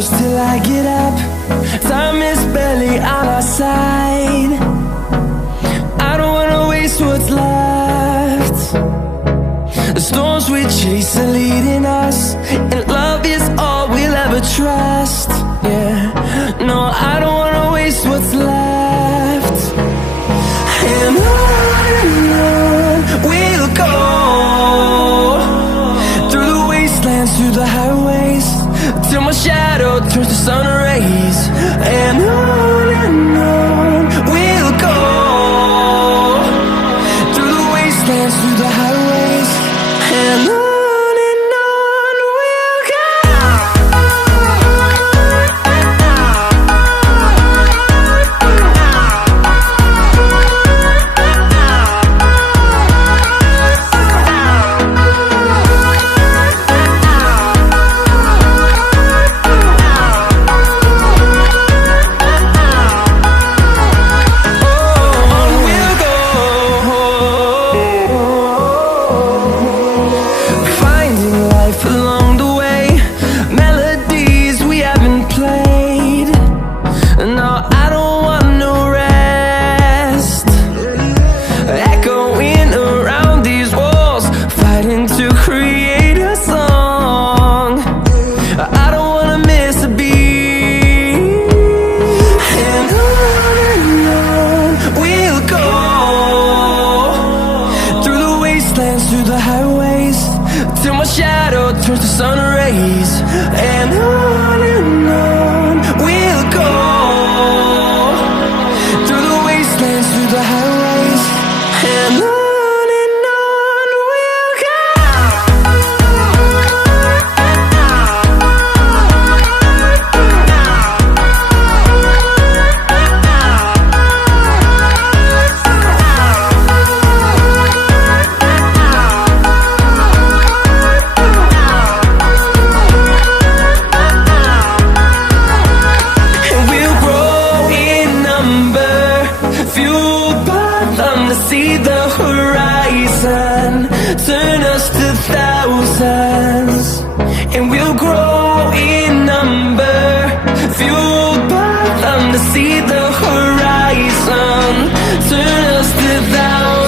close till I get up. Time is barely on our side. I don't wanna waste what's left. The storms we chase are leading us, and love is all we'll ever trust. Yeah, no, I don't wanna waste what's left. And on we'll go, through the wastelands, through the highways, till my shadow turns to sun rays. And on we'll go, through the wastelands, through the highways, and on we'll go. Through the highways, till my shadow turns to sun rays. And on we'll go, through the wastelands, through the highways, and on we'll go. See the horizon, turn us to thousands, and we'll grow in number, fueled by them. To see the horizon, turn us to thousands.